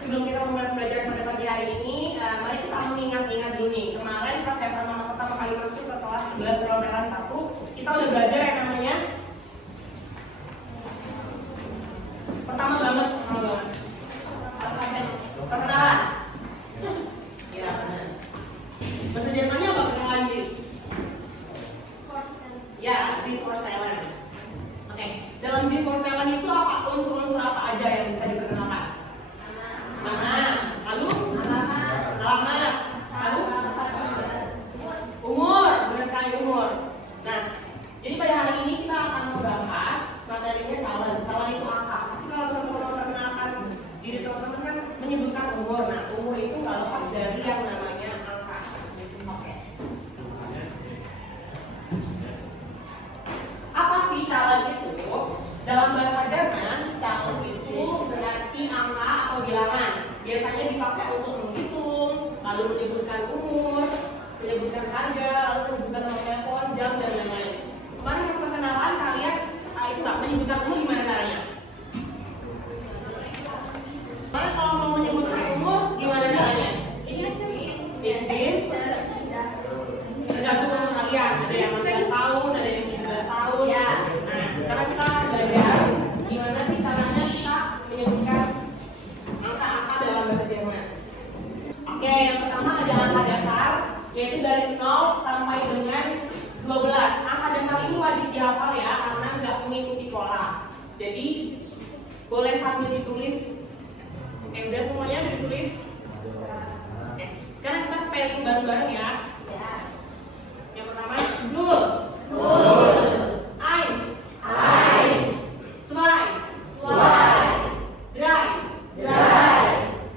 Sebelum kita mulai pembelajaran pada pagi hari ini, mari kita mengingat-ingat dulu nih. Kemarin pas saya pertama kali masuk ke kelas 11 perhotelan 1, kita udah belajar yang namanya pertama banget. Perkenalan. Ya, benar. Bahasa Jermannya apa perkenalan diri? Ya, Vorstellung. Oke, dalam Vorstellung itu apa? Unsur-unsur apa aja yang bisa diperkenalkan? Nama, lalu alamat, lalu umur, benar sekali umur. Nah, jadi pada hari ini kita akan membahas materinya calon. Calon itu angka. Pasti kalau teman-teman memperkenalkan diri teman-teman kan menyebutkan umur. Nah, umur itu nggak lepas dari yang namanya angka. Oke. Apa sih calon itu? Dalam bahasa Jerman, calon itu berarti angka atau bilangan. Biasanya dipakai untuk menghitung, lalu menyebutkan umur, menyebutkan harga, lalu menyebutkan nomor telepon, jam, dan lain-lain. Kemarin pas perkenalan kalian itu nggak menyebutkan umur gimana caranya? Kemarin kalau mau menyebutkan umur gimana caranya? Izin. Tergantung umur kalian. Ada yang 15 tahun, ada yang 17 tahun. Ya. Nah, sekarang kita belajar gimana sih caranya kita menyebutkan angka-angka dalam bahasa Jerman. Oke, yang pertama ada angka dasar, yaitu dari 0 sampai dengan 12. Angka dasar ini wajib dihafal ya, karena nggak mengikuti pola. Jadi boleh sambil ditulis. Oke, udah semuanya udah ditulis. Oke, sekarang kita spelling bareng-bareng ya. Yang pertama, null. Eins. Zwei. Drei.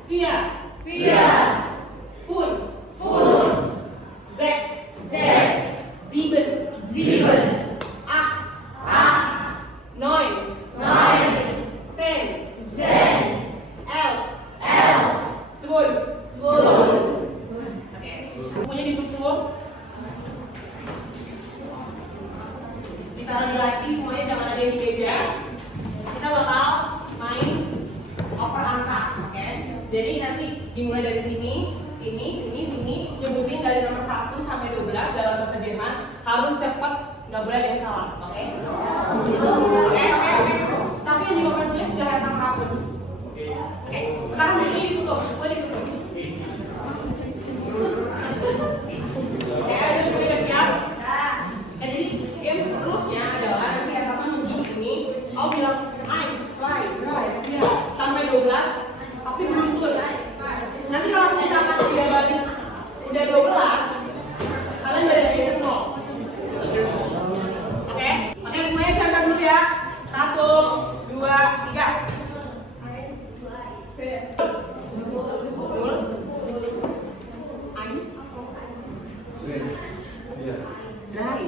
Vier. Fünf. Sechs. Sieben. Acht. Neun. Zehn. 11. 12. Oke, bukunya ditutup. Ditaruh di laci, semuanya jangan ada yang di meja. Kita bakal main oper angka, oke? Jadi nanti dimulai dari sini, nyebutin dari nomor 1 sampai 12 dalam bahasa Jerman. Harus cepat, nggak boleh ada yang salah, oke? Oke. Tapi yang di papan tulis sudah hafal 100. Oke, sekarang ini ditutup, semua ditutup. Oke, udah siap? Jadi game seterusnya adalah nanti yang pertama nunjuk ini, bilang 1, 2, 3 sampai 12, tapi beruntun. Nanti kalau misalkan dia balik udah 12, kalian balik lagi ke 0. Oke, semuanya siapkan dulu ya. 1, 2, 3. Drei.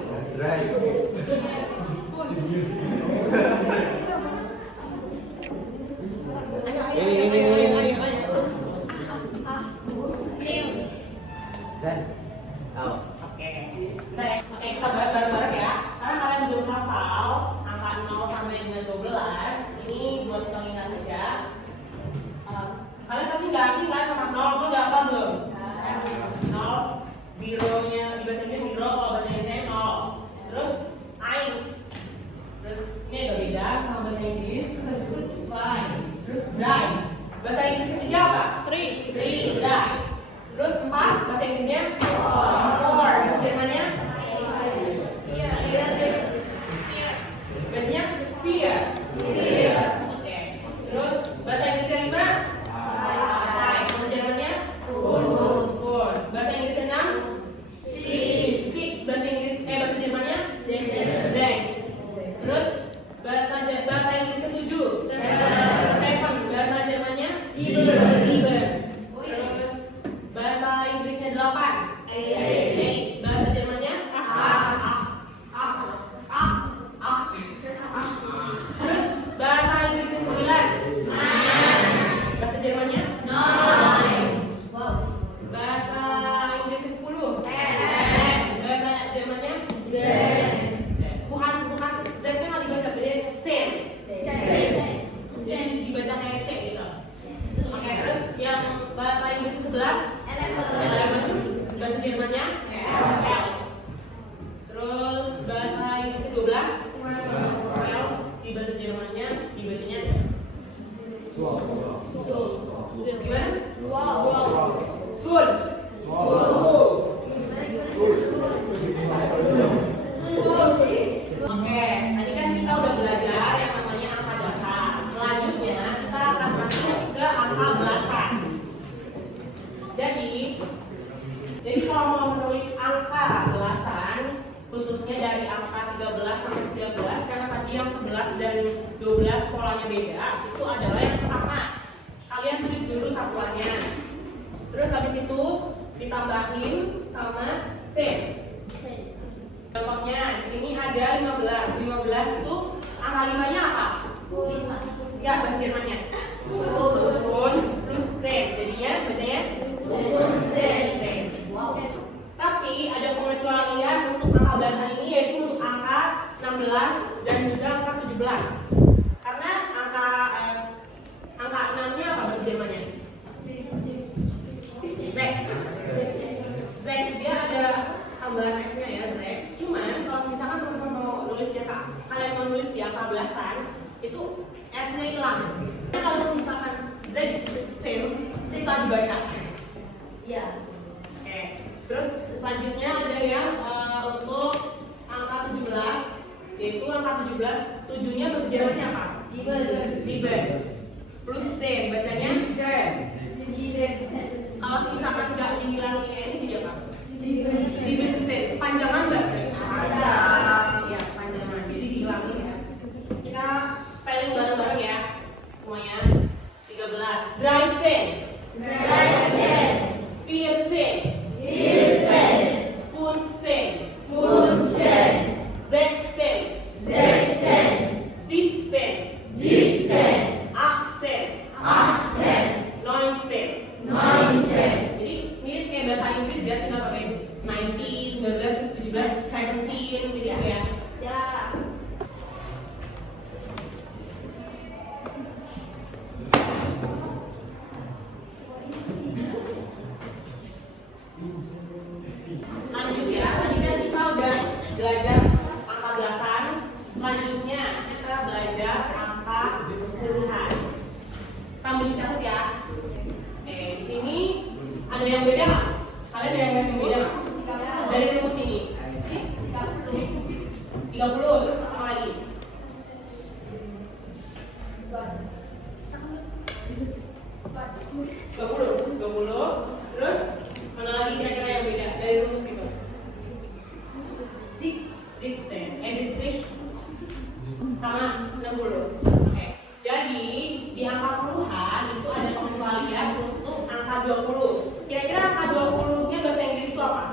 Oke, kita bahas bareng-bareng ya. Karena kalian belum hafal angka 0 sampai dengan 12, ini buat pengingat aja. Kalian pasti nggak asing kan sama 0, udah hafal belum? 0, zeronya di bahasa Inggris 0, kalau bahasa Indonesia 0. Terus 1. Terus ini agak beda sama bahasa Inggris. Terus disebut 2. Terus drei. Bahasa Inggrisnya 3 apa? 3, drei. Terus 4, bahasa Inggrisnya 4. Bahasa Jermannya bahasanya 4. Oke. Terus bahasa Inggrisnya 5. Bahasa Jermannya 4. Bahasa Inggrisnya 6. 6. Bahasa Jermannya 6. Terus bahasa Inggrisnya 7. 7. Bahasa Jermannya 7. Terus bahasa Inggrisnya 8. 8. Bahasa Oke, tadi kan kita udah belajar yang namanya angka dasar. Selanjutnya kita akan masuk ke angka belasan. Jadi kalau mau menulis angka belasan, khususnya dari angka 13 sampai 19, karena tadi yang 11 dan 12 polanya beda, itu adalah yang pertama. Kalian tulis dulu satuannya. Terus habis itu ditambahin sama C. Contohnya di sini ada 15. 15 itu angka 5-nya apa? Ya, bahasa Jermannya. Plus C. Jadinya bacanya C. Tapi ada pengecualian untuk angka belasan ini, yaitu untuk angka 16 dan juga angka 17. Karena angka 6-nya apa bahasa Jermannya? Zex. Dia ada tambahan X-nya ya, Zex. Cuman kalau misalkan teman-teman mau nulis di angka, kalian mau nulis di angka belasan, itu S-nya hilang. Nah, kalau misalkan Zex susah dibaca. Iya. Oke. Terus selanjutnya ada yang untuk angka 17, yaitu angka 17, 7-nya bahasa Jermannya apa? Sieben. Plus C, bacanya C. Kalau misalkan nggak dihilangin ini jadi apa? Sieben C. Panjangan nggak? Ada. Ya, panjangan. Jadi dihilangin ya. Kita spelling bareng-bareng ya. Semuanya. 13. 13. 14. 17 gitu ya. Lanjut ya, tadi kan kita udah belajar angka belasan. Selanjutnya kita belajar angka puluhan. Sambil dicatat ya. Di sini ada yang beda nggak? Kalian ada yang beda nggak? Dari rumus ini 30, terus apa lagi? 20, terus mana lagi kira-kira yang beda dari rumus itu? Zig sama 60. Oke. Jadi di angka puluhan itu ada pengecualian untuk angka 20. Kira-kira angka 20-nya bahasa Inggris itu apa?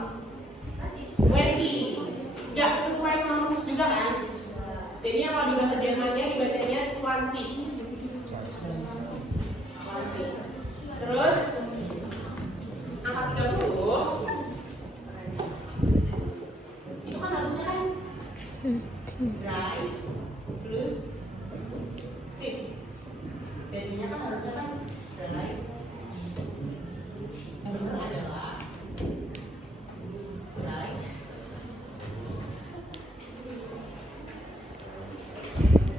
20. Ya, sesuai sama rumus juga kan? Jadi yang kalau di bahasa Jermannya dibacanya 20. Terus angka 30 itu kan harusnya kan dry plus fit. Jadinya kan harusnya kan dry. Yang benar adalah dry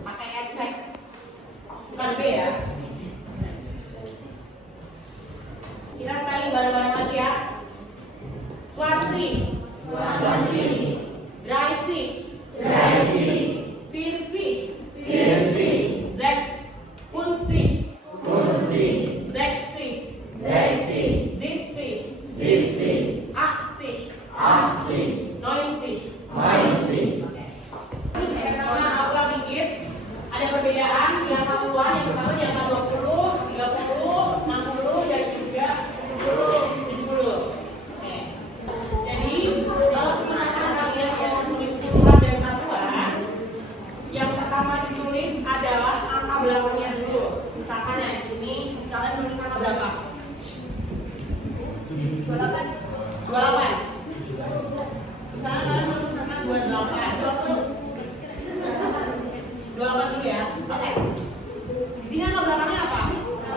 pakai ecek, bukan B ya. Kita sekali bareng-bareng lagi ya. Swansea, Dreisig, Vierzig, Sechs, 50, 60, 70, 80, 90. Karena aku dikit, ada perbedaan di angka puluhan. Yang pertama di angka 20, 30, 60, dan juga 70. Oke. Jadi kalau misalkan kalian mau menulis puluhan dan satuan, yang pertama ditulis adalah angka belakangnya dulu. Misalkan ya di sini kalian menulis angka berapa? 28. Misalnya kalian menulis angka 28 dulu ya. Oke. Di sini angka belakangnya apa?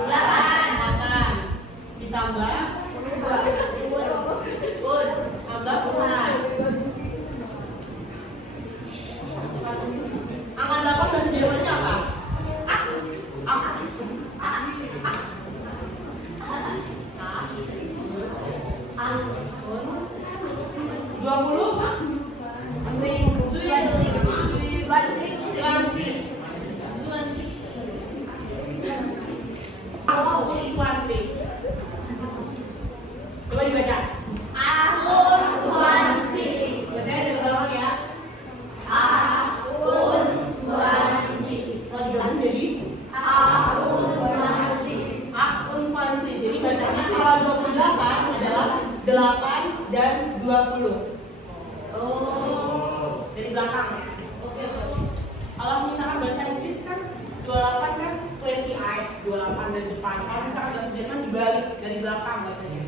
8. Ditambah 2. Tambah puluhan. Angka 8 bahasa Jermannya apa? 20 Swansea. Coba dibaca. Bacanya dari belakang ya. Kalau diulang jadi Akun Swansea. Jadi bacanya kalau 28 adalah 8 dan 20. Dari belakang ya. Kalau misalkan bahasa Inggris kan 28 kan 28, 28 dari depan. Kalau misalkan bahasa Jerman dibalik dari belakang bacanya.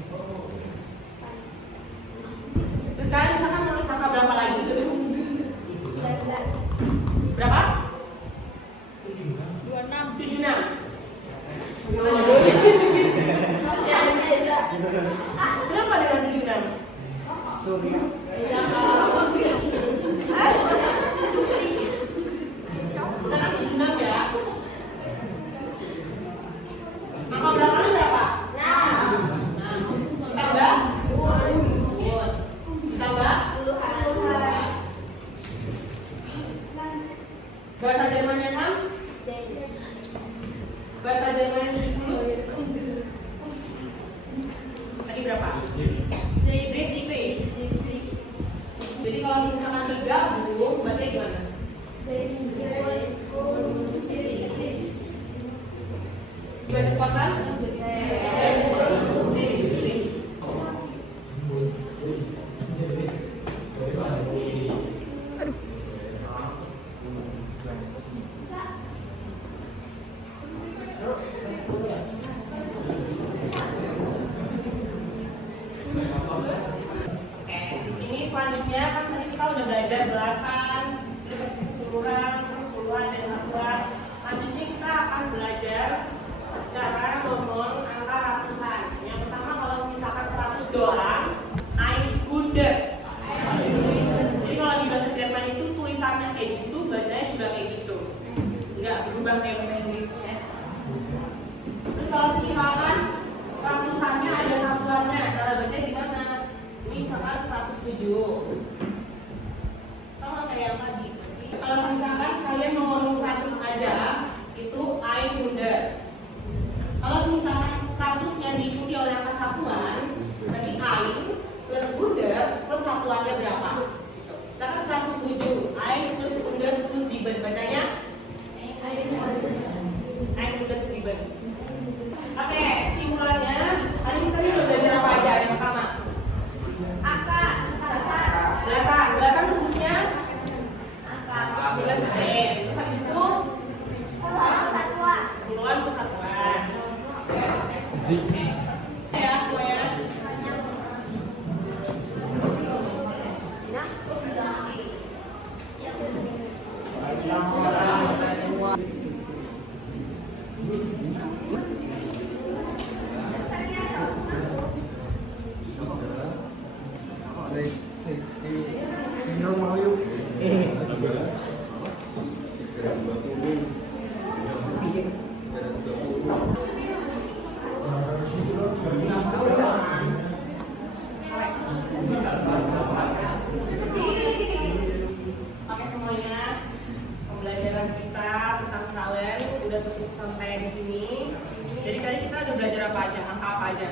Terus kalian misalkan nulis angka berapa lagi? Berapa? 76. Kenapa dengan 76? Sekarang 76 ya. Angka belakang berapa? Tambah? Tambah? Bahasa Jermannya 6? Bahasa Jerman 10? Tadi berapa? Jadi kalau misalkan bergabung, bacanya gimana? Dibaca spontan? Selanjutnya kan tadi kita udah belajar belasan, terus sepuluhan, terus puluhan dan satuan. Selanjutnya kita akan belajar cara ngomong angka ratusan. Yang pertama kalau misalkan 100 doang, 100. Jadi kalau di bahasa Jerman itu tulisannya kayak gitu, bacanya juga kayak gitu. Enggak berubah kayak bahasa Inggris ya. Terus kalau misalkan ratusannya ada satuannya, cara bacanya gimana? Ini misalkan 107. Sama kayak yang tadi. Kalau misalkan kalian mau ngomong 100 aja, itu 100. Kalau misalkan 100 yang diikuti oleh angka satuan, berarti ein plus 100 plus satuannya berapa? Misalkan 107, ein plus 100 plus diben, bacanya 107. Oke, simulannya hari ini udah belajar apa aja? Yang pertama belasan rumusnya belasan terus habis itu puluhan persatuan ya semuanya. Oke semuanya, pembelajaran kita tentang salen udah cukup sampai di sini. Jadi tadi kita udah belajar apa aja, angka apa aja?